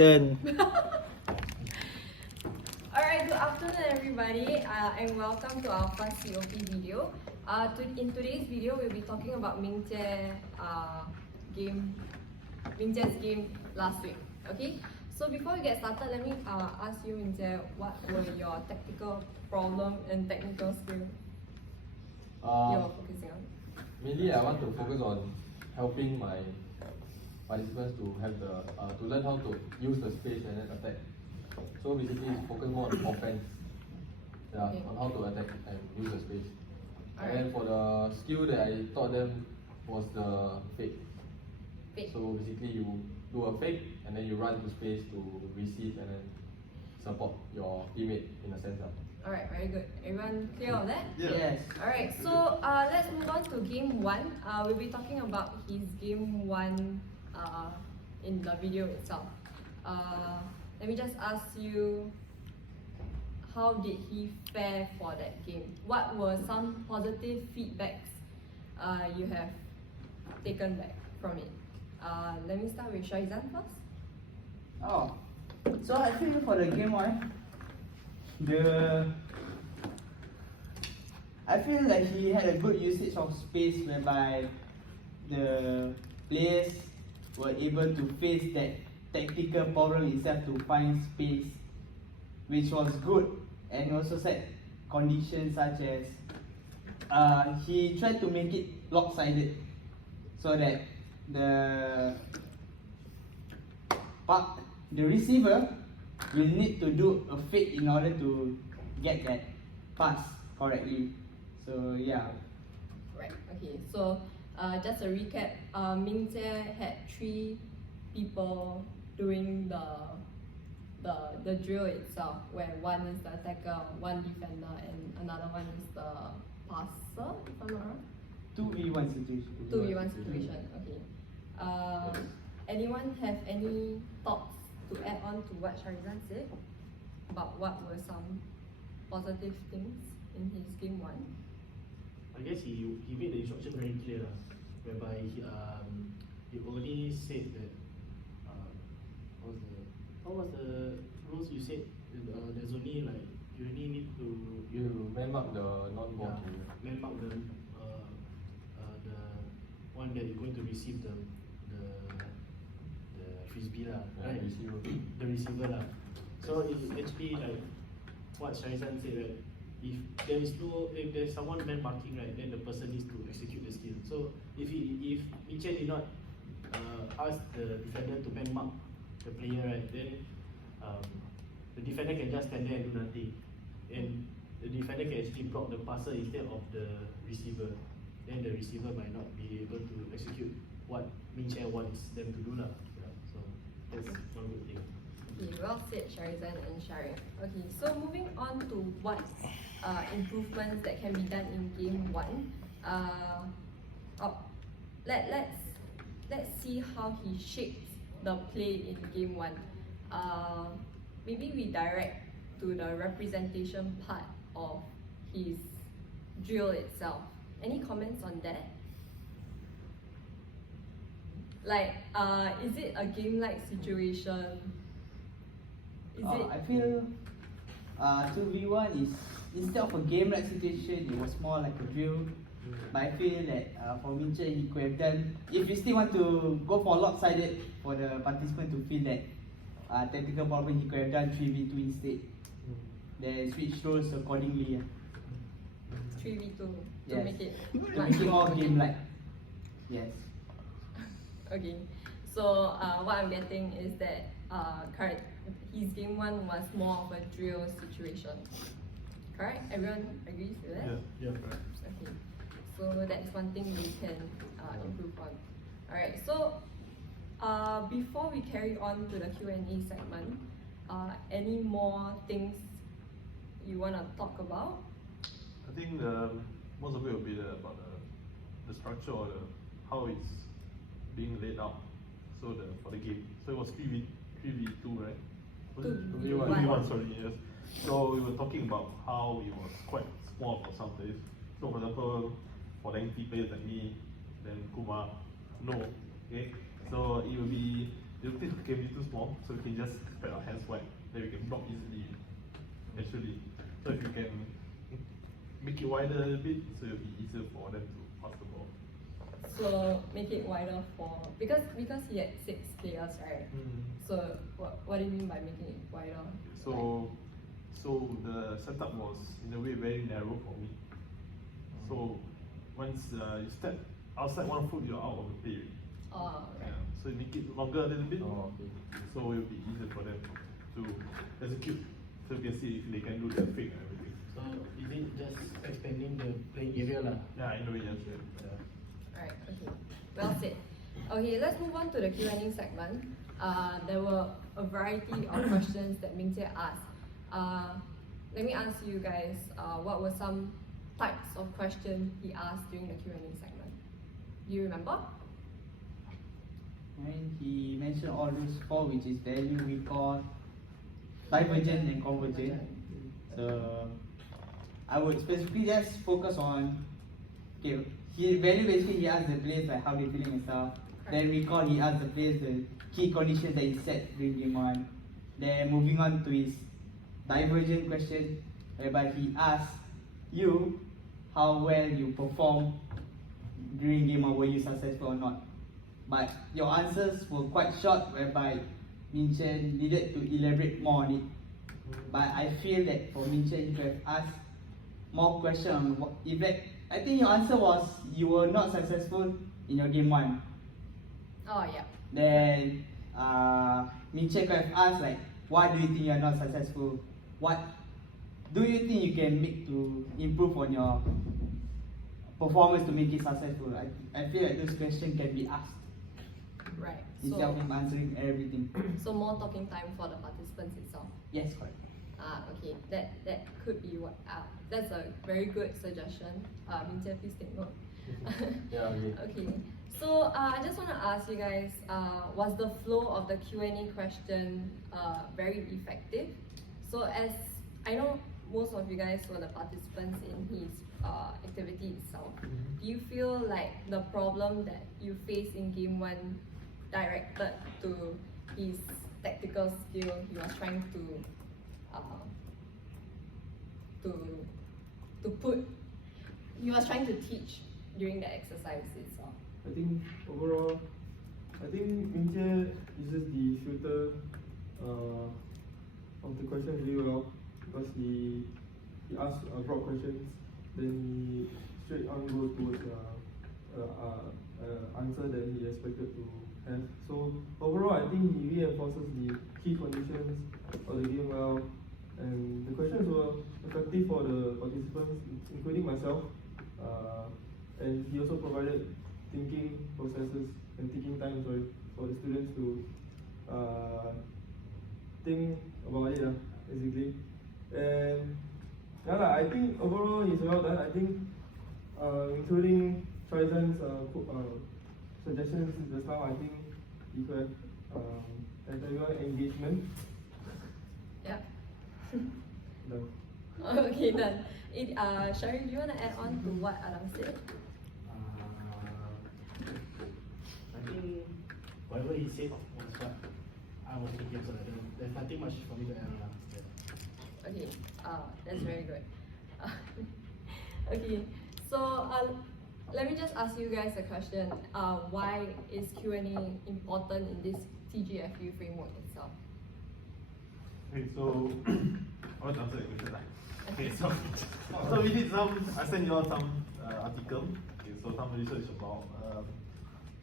introduction. Alright, good afternoon everybody, and welcome to our first COP video. In today's video, we'll be talking about Mingjie's game last week. Okay, so before we get started, let me ask you, Mingjie, what were your tactical problem and technical skill you're focusing on? Mainly, I want to focus on helping my participants to have to learn how to use the space and then attack. So basically, focus more on offense. Yeah, Okay. on how to attack and use the space. Alright. And then for the skill that I taught them was the fake. Fake. So basically, you do a fake and then you run to space to receive and then support your teammate in a sense. Alright, very good. Everyone clear of that? Yes. Alright, so let's move on to game 1. We'll be talking about his game 1 in the video itself. Let me just ask you, how did he fare for that game? What were some positive feedbacks you have taken back from it? Let me start with Shaizan first. Oh, so I feel for the game one, I feel like he had a good usage of space whereby the players were able to face that tactical problem itself to find space, which was good, and also set conditions such as he tried to make it lopsided so that the receiver will need to do a fake in order to get that pass correctly. So yeah. Right, okay, so just a recap, Mingjie had 3 people doing the drill itself, where one is the attacker, one defender, and another one is the passer, if I'm not wrong. 2v1 situation. 2v1 situation, okay. Anyone have any thoughts to add on to what Sharizan said about what were some positive things in his game 1? I guess he made the instruction very clear, whereby he already said that what was the rules you said? There's only like you only need to You man mark the non-ball player. man mark the one that you're going to receive the frisbee lah, Yeah, right? receiver. The receiver lah. So it's actually like what Sharizan said, right? If there's someone man marking, right, then the person needs to execute the skill. So if Mingjie did not ask the defender to man mark the player, right, then the defender can just stand there and do nothing, and the defender can actually block the passer instead of the receiver. Then the receiver might not be able to execute what Mingjie wants them to do lah. Yeah, so that's one good thing. Okay, well said, Sharizan and Sharik. Okay, so moving on to what improvements that can be done in game 1. Let's see how he shapes the play in game 1. Maybe we direct to the representation part of his drill itself. Any comments on that? Like, is it a game-like situation? I feel 2v1 is, instead of a game-like situation, it was more like a drill. But I feel that for Mingjie, he could have done, if you still want to go for lopsided for the participant to feel that tactical problem, he could have done 3v2 instead. Then switch roles accordingly. 3v2 to Yes. make it To much make it more more game-like. Yes. Okay, so what I'm getting is that his game 1 was more of a drill situation. Correct? Everyone agrees with that? Yeah. Okay, so that's one thing we can improve on. Alright, so before we carry on to the Q&A segment, any more things you want to talk about? I think most of it will be about the structure or how it's being laid out. So for the game, so it was 3v2, right? Was it 2v1. 2v1, sorry, yes. So we were talking about how it was quite small for some players. So for example, for lengthy players like me, then Kumar, no. Okay, so it will be the pitch can be too small, so we can just spread our hands wide, then we can block easily. Actually, so if you can make it wider a little bit, so it'll be easier for them to pass the ball. So make it wider for because he had 6 players, right? So what do you mean by making it wider? So the setup was in a way very narrow for me. So once you step outside 1 foot, you're out of the play. Oh, right. Yeah. So you make it longer a little bit, Oh, okay. so it'll be easier for them to execute. So you can see if they can do the fake and everything. So is it just expanding the playing area lah? Yeah, in a way, yes. Alright, okay. Well said. Okay, let's move on to the Q&A segment. There were a variety of questions that Ming Jie asked. Let me ask you guys, what were some types of questions he asked during the Q&A segment? Do you remember? And he mentioned all those 4, which is value, recall, divergent and convergent. So I would specifically just focus on, okay, value basically he asked the players like how they feeling and stuff. Then recall, he asked the players the key conditions that he set during game 1. Then moving on to his divergent question, whereby he asked you how well you perform during game 1, were you successful or not. But your answers were quite short, whereby Min Chen needed to elaborate more on it. But I feel that for Min Chen, you could have asked more questions on what, in fact, I think your answer was you were not successful in your game 1. Oh, yeah. Then Min Chen could have asked like, why do you think you are not successful? What do you think you can make to improve on your performance to make it successful? I feel like those questions can be asked Right. instead of him answering everything. So more talking time for the participants itself. Yes, correct. Okay, that could be what. That's a very good suggestion. Min Jie, please take note. Yeah, okay. Okay. So I just want to ask you guys, was the flow of the Q&A question very effective? So as I know most of you guys were the participants in his activity itself, do you feel like the problem that you faced in game 1 directed to his tactical skill he was trying to put, he was trying to teach during the exercise itself? I think overall, I think Min Jie uses the filter of the questions really well, because he asks broad questions, then he straight on goes towards answer that he expected to have. So overall, I think he reinforces the key conditions of the game well, and the questions were effective for the participants, including myself. And he also provided thinking processes and thinking time for the students to think about it, basically. And yeah, I think overall it's well done. I think including Trizan's suggestions just now, I think you could have everyone engagement. Yeah. Done. Okay, done. Shari, do you want to add on to what Adam said? I think whatever he said was what I was thinking, so there's nothing much for me to add on. Okay, that's very good. Okay, so let me just ask you guys a question. Why is Q&A important in this TGFU framework itself? Okay, so I want to answer the question. Okay, so we did I sent you all some article. Okay, so some research about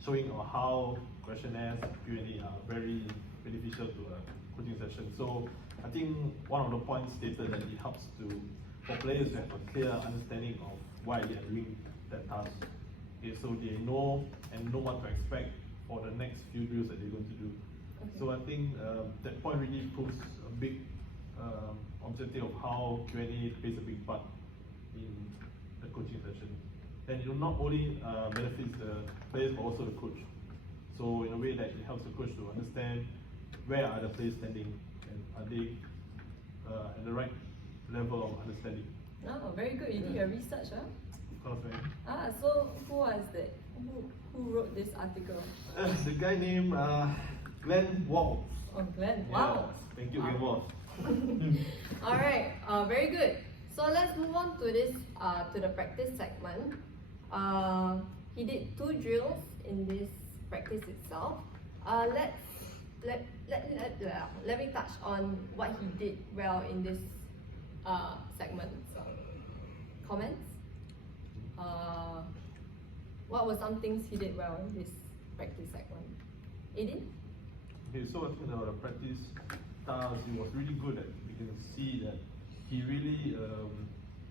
showing how questionnaires, Q&A are very beneficial to a coaching session. So I think one of the points stated that it helps for players to have a clear understanding of why they are doing that task. Okay, so they know what to expect for the next few drills that they're going to do. Okay. So I think that point really proves a big objective of how Q&A plays a big part in the coaching session. And it will not only benefit the players but also the coach. So in a way that it helps the coach to understand where are the players standing and are they at the right level of understanding. Oh, very good. You did your research, huh? Of course, right? So who was that? Who wrote this article? The guy named Glenn Walls. Oh, Glenn, Yeah. wow. Thank you, Game Boss. Alright, very good. So let's move on to this to the practice segment. He did 2 drills in this practice itself. Let me touch on what he did well in this segment. So, comments? What were some things he did well in this practice segment? Aiden? Okay, so I think the practice tasks, he was really good at. You can see that he really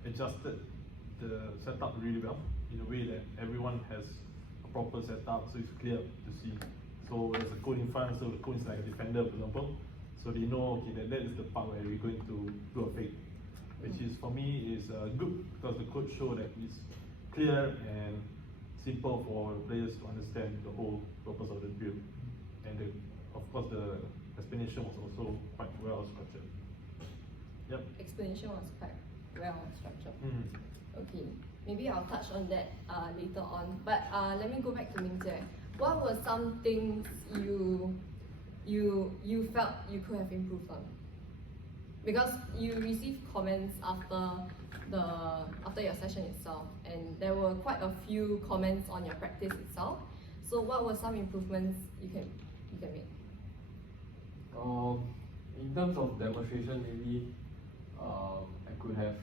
adjusted the setup really well in a way that everyone has a proper setup, so it's clear to see. So there's a cone in front, so the cone is like a defender, for example. So they know, okay, that is the part where we're going to do a fake, which is for me is good because the coach showed that it's clear and simple for players to understand the whole purpose of the drill. And of course the explanation was also quite well structured. Yep. Explanation was quite well structured. Mm. Okay, maybe I'll touch on that later on. But let me go back to Ming Jie. What were some things you felt you could have improved on? Because you received comments after your session itself, and there were quite a few comments on your practice itself. So what were some improvements you can make? In terms of demonstration, maybe I could have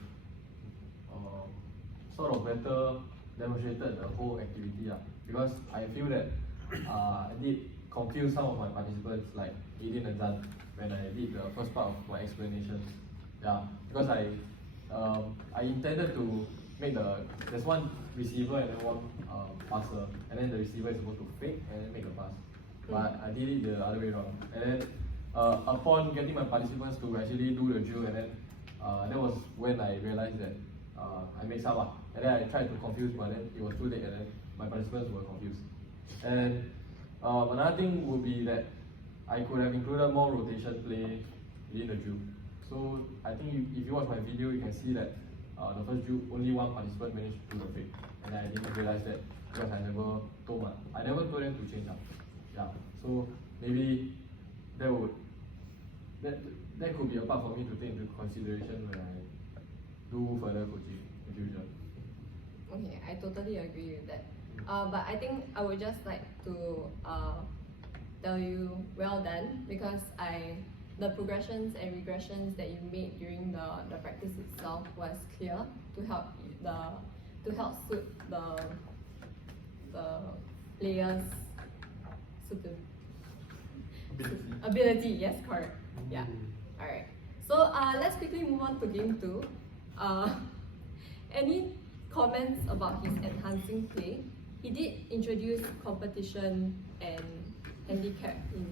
sort of better demonstrated the whole activity, because I feel that I did confuse some of my participants, like Aiden and Zan, when I did the first part of my explanations. Yeah, because I intended to make there's one receiver and then one passer, and then the receiver is supposed to fake and then make a pass. But I did it the other way around. And then upon getting my participants to actually do the drill, and then that was when I realized that I mixed up. And then I tried to confuse, but then it was too late, and then my participants were confused. And another thing would be that I could have included more rotation play within the drill. So I think if you watch my video, you can see that the first drill, only one participant managed to do the fake. And I didn't realize that because I never told them to change up. Yeah. So maybe that could be a part for me to take into consideration when I do further coaching in future. Okay, I totally agree with that. But I think I would just like to tell you well done, because the progressions and regressions that you made during the practice itself was clear to help suit the players' ability. Yes, correct. Yeah. All right. So let's quickly move on to game 2. Any comments about his enhancing play? He did introduce competition and handicap in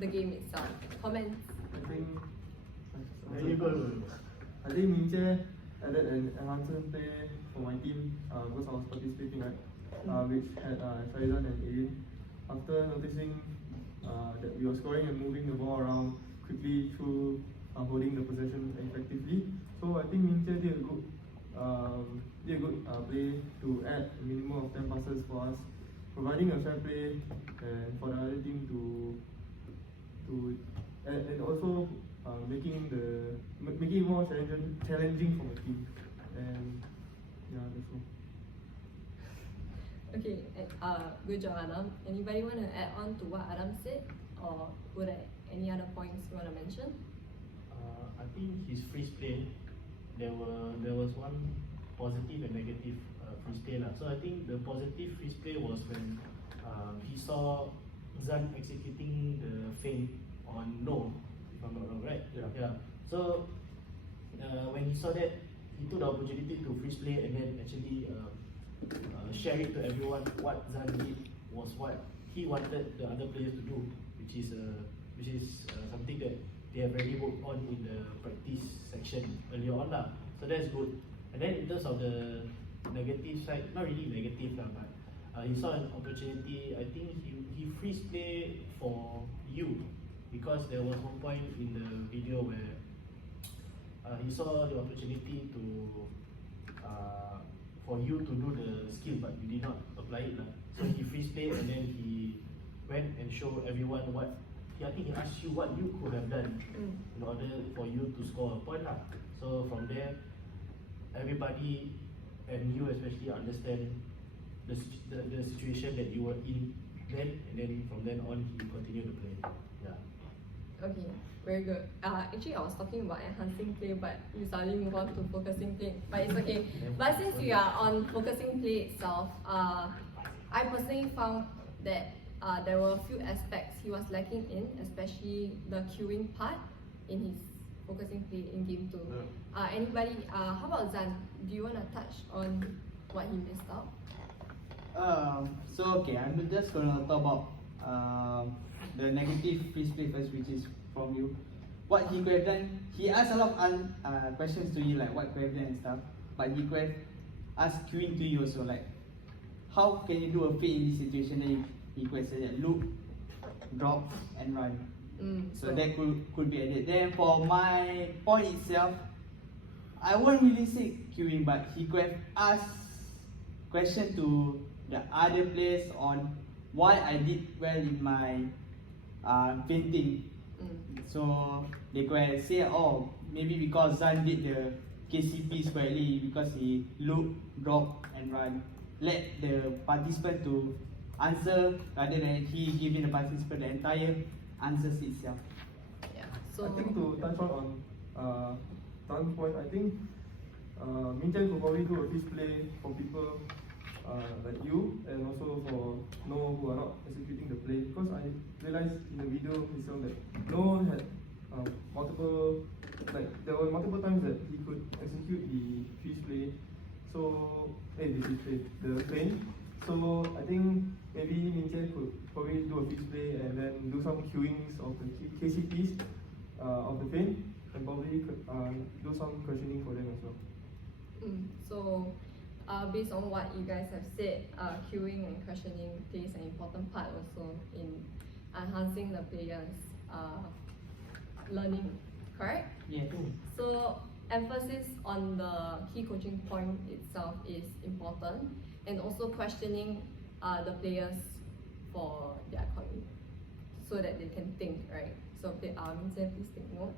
the game itself. Comments? I think Ming Jie added an enhancement play for my team because I was participating, right? Which had Sharizan and Aiden. After noticing that we were scoring and moving the ball around quickly through holding the possession effectively, so I think Ming Jie did a good play to add a minimum of 10 passes for us, providing a fair play and for the other team to and also making it more challenging for the team. And yeah, that's all. Okay, good job, Adam. Anybody want to add on to what Adam said, or were there any other points you want to mention? I think his freeze play, there was one positive and negative freeze play. So I think the positive freeze play was when he saw Zan executing the feint on No, if I'm not wrong, right? Yeah. So when he saw that, he took the opportunity to freeze play and then actually share it to everyone. What Zan did was what he wanted the other players to do, which is something that they have already worked on in the practice section earlier on lah. So that's good. And then in terms of the negative side, not really negative lah, but he saw an opportunity. I think he freeze play for you, because there was one point in the video where he saw the opportunity to for you to do the skill, but you did not apply it lah. So he freeze play and then he went and showed everyone what I think he asked you what you could have done in order for you to score a point lah. So from there, everybody and you especially understand the situation that you were in then, and then from then on he continued to play. Yeah. Okay, very good. Actually, I was talking about enhancing play, but we suddenly move on to focusing play. But it's okay. But since we are on focusing play itself, I personally found that there were a few aspects he was lacking in, especially the queuing part in his focusing play in game 2. Anybody? How about Zan? Do you want to touch on what he missed out? So okay, I'm just gonna talk about the negative free play first, which is from you. What he could have done, he asked a lot of questions to you, like what could have done and stuff. But he could have asked queuing to you also, like how can you do a fade in this situation? Then he could have said that loop, drop, and run. So that could be added. Then for my point itself, I won't really say queuing, but he could have asked question to the other players on why I did well in my painting. So they could have said, oh, maybe because Zan did the KCPs correctly, because he loop, drop, and run. Let the participant to answer rather than he giving the participant the entire answers itself. Yeah. So I think to touch on Tan's point, I think Min Chen could probably do a fish play for people like you, and also for No who are not executing the play, because I realized in the video itself that No had multiple, like there were multiple times that he could execute the fish play. So the fish play, the plane. So I think maybe Min Chen could probably do a fish play and then do some queuings of the KCPs of the plane, and probably do some questioning for them as well. So based on what you guys have said, queuing and questioning plays an important part also in enhancing the players' learning, correct? Yes. So emphasis on the key coaching point itself is important, and also questioning the players for their commit, so that they can think, right? So Min Chen, please take note.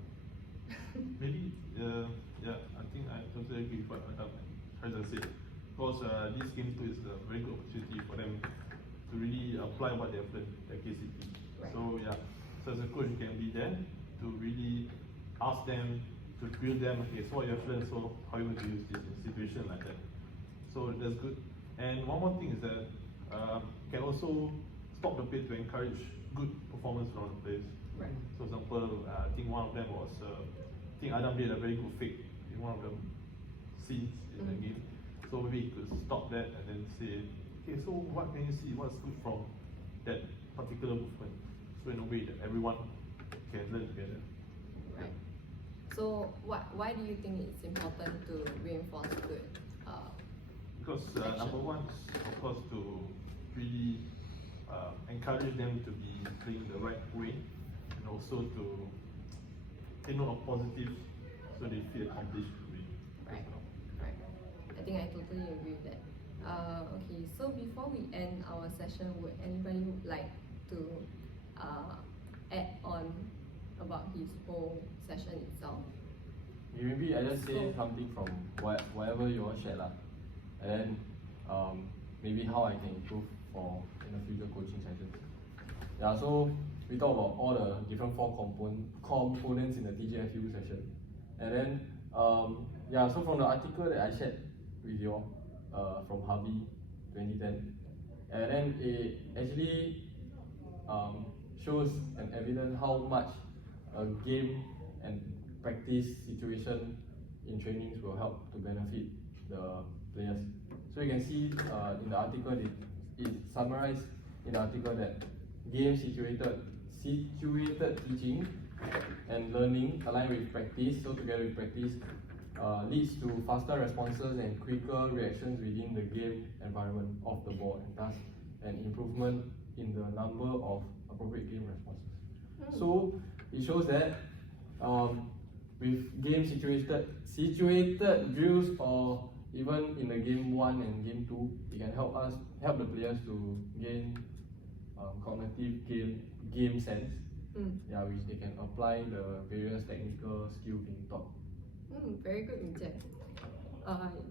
Maybe, yeah, I think I totally agree with what Faisal said. Because this game too is a very good opportunity for them to really apply what they have learned at KCP. Right. So yeah, so as a coach you can be there to really ask them, to drill them, okay, so what you have learned, so how you going to use this in a situation like that. So that's good. And one more thing is that can also stop the play to encourage good performance from the players. Right. So for example, I think one of them was, I think Adam did a very good fake in one of the scenes in the game. So maybe you could stop that and then say, okay, so what can you see, what's good from that particular movement? So in a way that everyone can learn together. Right. So why do you think it's important to reinforce good? Because number one is of course to really encourage them to be playing the right way, and also to take note of positive so they feel accomplished to win. Right. Right. I think I totally agree with that. Okay, so before we end our session, would anybody like to add on about his whole session itself? Maybe I just say something from whatever you all shared lah, and then maybe how I can improve for in the future coaching sessions. Yeah, so we talk about all the different four components in the TGFU session, and then yeah, so from the article that I shared with you all from Harvey 2010, and then it actually shows and evidence how much a game and practice situation in trainings will help to benefit the players. So you can see in the article, it summarized in the article that game situated teaching and learning aligned with practice, so together with practice, leads to faster responses and quicker reactions within the game environment of the ball, and thus an improvement in the number of appropriate game responses. So it shows that with game situated drills, or even in the game 1 and game 2, it can help the players to gain cognitive game sense. Mm. Yeah, which they can apply the various technical skill being taught. Very good, Minjie.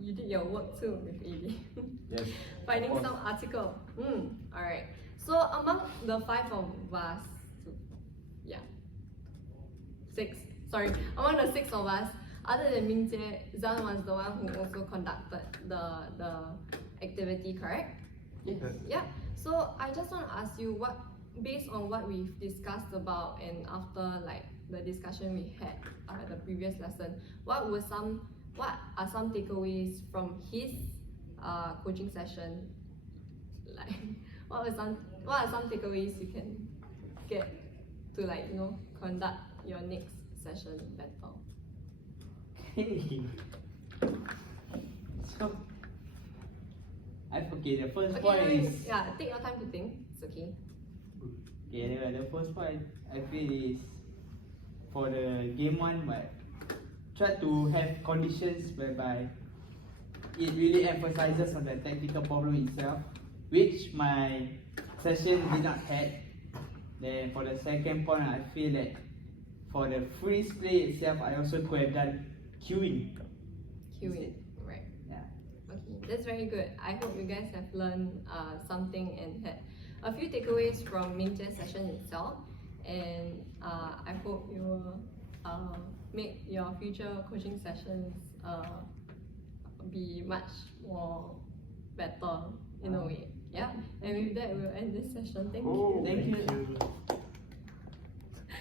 You did your work too with AB. Yes. Finding of course. some article. Alright. So among the 5 of us, yeah, 6. Sorry, among the 6 of us, other than Mingjie, Zhang was the one who also conducted the activity, correct? Yes. Yeah. So I just want to ask you, what, based on what we've discussed about and after like the discussion we had the previous lesson, what are some takeaways from his coaching session? Like, what are some takeaways you can get to, like, you know, conduct your next session better? Okay. So, okay, the first point is. Yeah, take your time to think. It's okay. Okay, the first point I feel is for the game 1, but try to have conditions whereby it really emphasizes on the technical problem itself, which my session did not have. Then for the second point, I feel that for the freeze play itself, I also could have done queuing. Queuing, right? Yeah. Okay, that's very good. I hope you guys have learned something and had a few takeaways from Mingjie's session itself. And I hope you will make your future coaching sessions be much more better in a way. Yeah. And with that, we'll end this session. Thank you. Thank you.